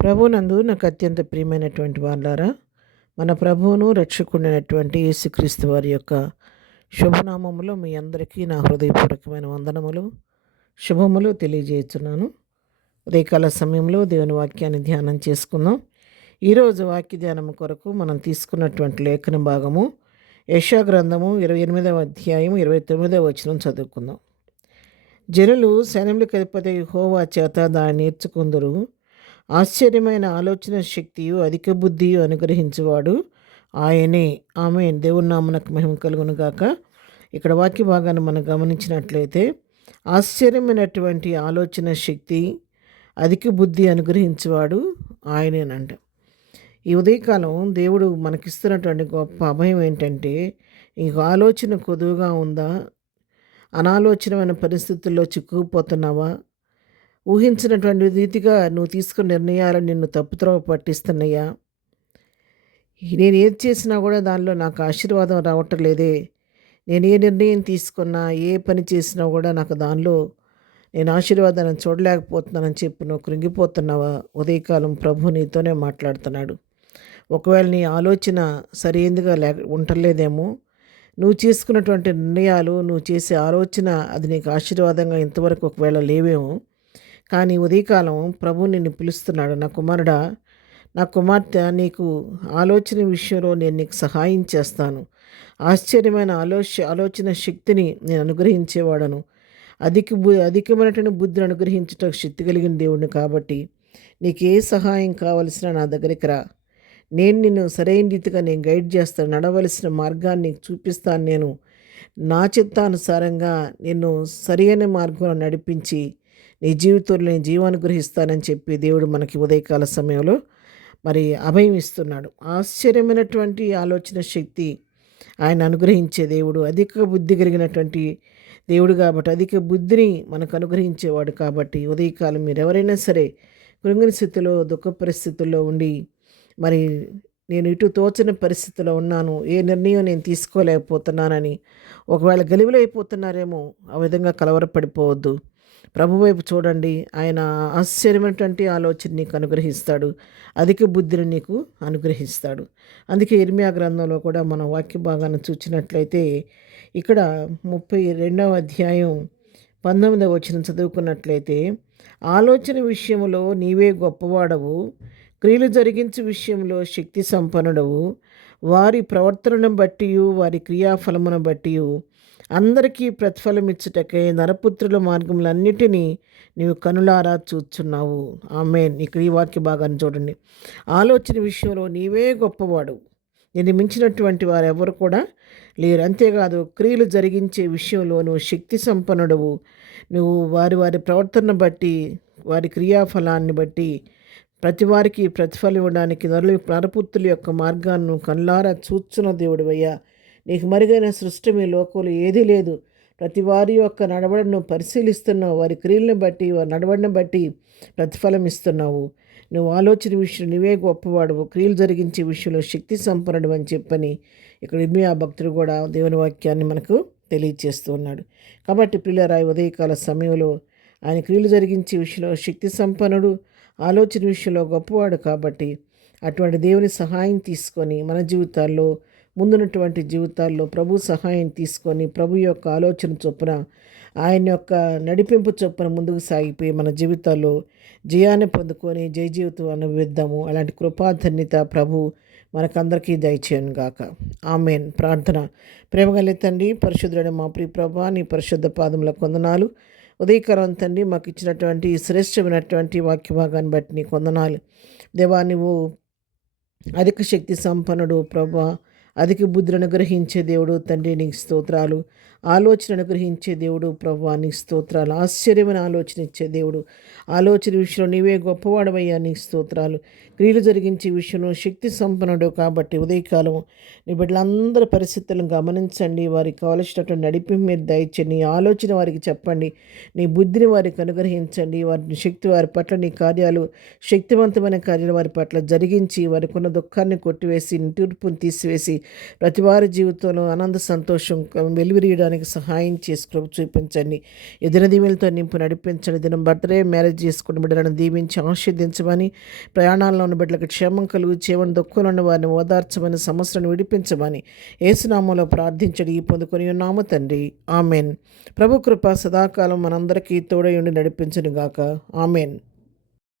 ప్రభునందు నాకు అత్యంత ప్రియమైనటువంటి వాళ్ళారా, మన ప్రభువును రక్షకుడైనటువంటి యేసుక్రీస్తు వారి యొక్క శుభనామములో మీ అందరికీ నా హృదయపూర్వకమైన వందనములు, శుభములు తెలియజేస్తున్నాను. ఉదయకాల సమయంలో దేవుని వాక్యాన్ని ధ్యానం చేసుకుందాం. ఈరోజు వాక్య ధ్యానం కొరకు మనం తీసుకున్నటువంటి లేఖన భాగము యెషయా గ్రంథము 28వ అధ్యాయం 29వ వచనం చదువుకుందాం. జనులు సైన్యములకు అధిపతి యెహోవా చేత దాన్ని నేర్చుకుందరు. ఆశ్చర్యమైన ఆలోచన శక్తియు అధిక బుద్ధియు అనుగ్రహించువాడు ఆయనే. ఆమేన్. దేవుని నామమునకు మహిమ కలుగును గాక. ఇక్కడ వాక్య భాగాన్ని మనం గమనించినట్లయితే ఆశ్చర్యమైనటువంటి ఆలోచన శక్తి, అధిక బుద్ధి అనుగ్రహించేవాడు ఆయనేనంట. ఈ ఉదయకాలం దేవుడు మనకిస్తున్నటువంటి గొప్ప అభయం ఏంటంటే, నీకు ఆలోచన కొదువుగా ఉందా? అనాలోచనమైన పరిస్థితుల్లో చిక్కుకుపోతున్నావా? ఊహించినటువంటి రీతిగా నువ్వు తీసుకున్న నిర్ణయాలు నిన్ను తప్పుత్రోవ పట్టిస్తున్నాయా? నేను ఏది చేసినా కూడా దానిలో నాకు ఆశీర్వాదం రావటం లేదే. నేను ఏ నిర్ణయం తీసుకున్నా, ఏ పని చేసినా కూడా నాకు దానిలో నేను ఆశీర్వాదాన్ని చూడలేకపోతున్నానని చెప్పి నువ్వు కృంగిపోతున్నావా? ఉదయకాలం ప్రభు నీతోనే మాట్లాడుతున్నాడు. ఒకవేళ నీ ఆలోచన సరైనదిగా ఉండలేదేమో, నువ్వు చేసుకున్నటువంటి నిర్ణయాలు, నువ్వు చేసే ఆలోచన అది నీకు ఆశీర్వాదంగా ఇంతవరకు ఒకవేళ లేవేమో, కానీ ఉదయకాలం ప్రభు నిన్ను పిలుస్తున్నాడు. నా కుమారుడా, నా కుమార్తె, నీకు ఆలోచన విషయంలో నేను నీకు సహాయం చేస్తాను. ఆశ్చర్యమైన ఆలోచన శక్తిని నేను అనుగ్రహించేవాడను. అధికమైనటువంటి బుద్ధిని అనుగ్రహించటకు శక్తి కలిగిన దేవుడిని కాబట్టి నీకు ఏ సహాయం కావలసిన నా దగ్గరికి రా. నేను నిన్ను సరైన రీతిగా నేను గైడ్ చేస్తాను. నడవలసిన మార్గాన్ని చూపిస్తాను. నేను నా చిత్తానుసారంగా నిన్ను సరైన మార్గంలో నడిపించి నీ జీవితంలో నేను జీవానుగ్రహిస్తానని చెప్పి దేవుడు మనకి ఉదయకాల సమయంలో మరి అభయం ఇస్తున్నాడు. ఆశ్చర్యమైనటువంటి ఆలోచన శక్తి ఆయన అనుగ్రహించే దేవుడు, అధిక బుద్ధి కలిగినటువంటి దేవుడు కాబట్టి, అధిక బుద్ధిని మనకు అనుగ్రహించేవాడు కాబట్టి ఉదయకాలం మీరు ఎవరైనా సరే కృంగిన స్థితిలో, దుఃఖ పరిస్థితుల్లో ఉండి మరి నేను ఇటు తోచని పరిస్థితిలో ఉన్నాను, ఏ నిర్ణయం నేను తీసుకోలేకపోతున్నానని ఒకవేళ గలిబిలైపోతున్నారేమో, ఆ విధంగా కలవరపడిపోవద్దు. ప్రభు వైపు చూడండి. ఆయన ఆశ్చర్యమైనటువంటి ఆలోచన నీకు అనుగ్రహిస్తాడు, అధిక బుద్ధిని నీకు అనుగ్రహిస్తాడు. అందుకే ఇర్మియా గ్రంథంలో కూడా మన వాక్య భాగాన్ని చూసినట్లయితే ఇక్కడ 32వ అధ్యాయం 19వ వచనం చదువుకున్నట్లయితే, ఆలోచన విషయంలో నీవే గొప్పవాడవు, క్రియలు జరిగించే విషయంలో శక్తి సంపన్నుడవు, వారి ప్రవర్తనను బట్టి వారి క్రియాఫలమును బట్టి అందరికీ ప్రతిఫలం ఇచ్చుటకై నరపుత్రుల మార్గములన్నిటినీ నీవు కనులారా చూచున్నావు. ఆమేన్. ఇక్కడ ఈ వాక్య భాగాన్ని చూడండి. ఆలోచన విషయంలో నీవే గొప్పవాడు, నేను మించినటువంటి వారు ఎవరు కూడా లేరు. అంతేకాదు, క్రియలు జరిగించే విషయంలో నువ్వు శక్తి సంపన్నుడవు. నువ్వు వారి వారి ప్రవర్తనను బట్టి, వారి క్రియాఫలాన్ని బట్టి ప్రతి వారికి ప్రతిఫలం ఇవ్వడానికి నరపుత్రుల యొక్క మార్గాన్ని కనులారా చూచున్న దేవుడివయ్యా. నీకు మరుగైన సృష్టి మీ లోకంలో ఏదీ లేదు. ప్రతి వారి యొక్క నడవడిను పరిశీలిస్తున్నావు, వారి క్రియలను బట్టి, వారి నడవడిని బట్టి ప్రతిఫలం ఇస్తున్నావు. నువ్వు ఆలోచన విషయం నీవే గొప్పవాడవు, క్రియలు జరిగించే విషయంలో శక్తి సంపన్నుడు అని చెప్పని ఇక్కడ ఇర్మియా భక్తుడు కూడా దేవుని వాక్యాన్ని మనకు తెలియజేస్తూ ఉన్నాడు. కాబట్టి ప్రియులారా, ఉదయకాల సమయంలో ఆయన క్రియలు జరిగించే విషయంలో శక్తి సంపన్నుడు, ఆలోచన విషయంలో గొప్పవాడు కాబట్టి అటువంటి దేవుని సహాయం తీసుకొని మన జీవితాల్లో, ముందున్నటువంటి జీవితాల్లో ప్రభు సహాయం తీసుకొని ప్రభు యొక్క ఆలోచన చొప్పున, ఆయన యొక్క నడిపింపు చొప్పున ముందుకు సాగిపోయి మన జీవితాల్లో జయాన్ని పొందుకొని జయ జీవితం అనుభవిద్దాము. అలాంటి కృపాధన్యత ప్రభు మనకందరికీ దయచేయను గాక. ఆమేన్. ప్రార్థన. ప్రేమగల తండ్రి, పరిశుద్ధుడైన మా ప్రియ ప్రభువా, నీ పరిశుద్ధ పాదములకు వందనాలు. ఉదయకాలం తండ్రి, మాకు ఇచ్చినటువంటి శ్రేష్టమైనటువంటి వాక్య భాగాన్ని బట్టి నీకు వందనాలు దేవా. నువ్వు అధిక శక్తి సంపన్నుడు ప్రభువా, అధిక బుద్ధిని అనుగ్రహించే దేవుడు తండ్రి, నీకు స్తోత్రాలు. ఆలోచన అనుగ్రహించే దేవుడు ప్రభువా, నీకు స్తోత్రాలు. ఆశ్చర్యమైన ఆలోచన ఇచ్చే దేవుడు, ఆలోచన విషయంలో నీవే గొప్పవాడవయ్యా, నీకు స్తోత్రాలు. క్రియలు జరిగించే విషయంలో శక్తి సంపన్నుడు కాబట్టి ఉదయకాలం నీ బిడ్డలందరి పరిస్థితులను గమనించండి. వారికి కావలసినటువంటి నడిపింపు మీరు దయచేయండి. నీ ఆలోచన వారికి చెప్పండి, నీ బుద్ధిని వారికి అనుగ్రహించండి. వారి శక్తి వారి పట్ల, నీ కార్యాలు, శక్తివంతమైన కార్యాలు వారి పట్ల జరిగించి వారికి ఉన్న దుఃఖాన్ని కొట్టివేసి, నిట్టూర్పుని తీసివేసి ప్రతి వారి జీవితంలో ఆనంద సంతోషం వెలువరియడానికి చేసుకోవడానికి సహాయం చేసి కృప చూపించండి. ఎదిన దీవెలతో నింపు నడిపించండి. దినం బర్త్డే మ్యారేజ్ చేసుకుని బిడ్డలను దీవించి ఆశీర్దించమని, ప్రయాణాల్లో ఉన్న బిడ్డలకు క్షేమం కలుగు చేయమని, దుఃఖంలో ఉన్న వారిని ఓదార్చమని, సమస్యలను విడిపించమని యేసునామంలో ప్రార్థించడి పొందుకొని ఉన్నాము తండ్రి. ఆమెన్. ప్రభు కృప సదాకాలం మనందరికీ తోడై ఉండి నడిపించును గాక. ఆమెన్.